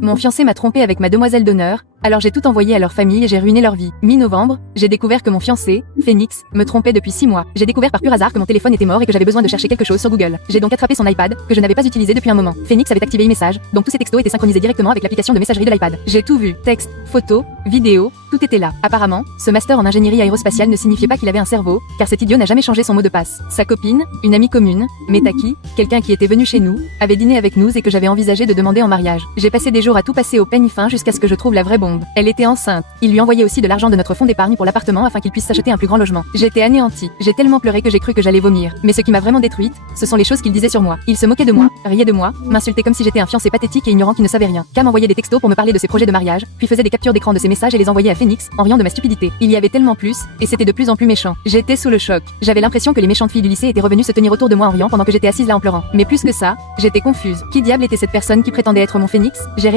Mon fiancé m'a trompé avec ma demoiselle d'honneur, alors j'ai tout envoyé à leur famille et j'ai ruiné leur vie. Mi-novembre, j'ai découvert que mon fiancé, Phoenix, me trompait depuis 6 mois. J'ai découvert par pur hasard que mon téléphone était mort et que j'avais besoin de chercher quelque chose sur Google. J'ai donc attrapé son iPad, que je n'avais pas utilisé depuis un moment. Phoenix avait activé e-message, donc tous ses textos étaient synchronisés directement avec l'application de messagerie de l'iPad. J'ai tout vu, texte, photos, vidéos, tout était là. Apparemment, ce master en ingénierie aérospatiale ne signifiait pas qu'il avait un cerveau, car cet idiot n'a jamais changé son mot de passe. Sa copine, une amie commune, Metaki, quelqu'un qui était venu chez nous, avait dîné avec nous et que j'avais envisagé de demander en mariage. J'ai passé des jours à tout passer au peigne fin jusqu'à ce que je trouve la vraie bombe. Elle était enceinte. Il lui envoyait aussi de l'argent de notre fonds d'épargne pour l'appartement afin qu'il puisse s'acheter un plus grand logement. J'étais anéantie. J'ai tellement pleuré que j'ai cru que j'allais vomir. Mais ce qui m'a vraiment détruite, ce sont les choses qu'il disait sur moi. Il se moquait de moi, riait de moi, m'insultait comme si j'étais un fiancé pathétique et ignorant qui ne savait rien. Cam envoyait des textos pour me parler de ses projets de mariage, puis faisait des captures d'écran de ses messages et les envoyait à Phoenix, en riant de ma stupidité. Il y avait tellement plus, et c'était de plus en plus méchant. J'étais sous le choc. J'avais l'impression que les méchantes filles du lycée étaient revenues se tenir autour de moi en riant pendant que j'étais assise là en pleurant. Mais plus que ça, j'étais confuse. Qui diable était cette personne qui prétendait être mon Phoenix? J'ai réalisé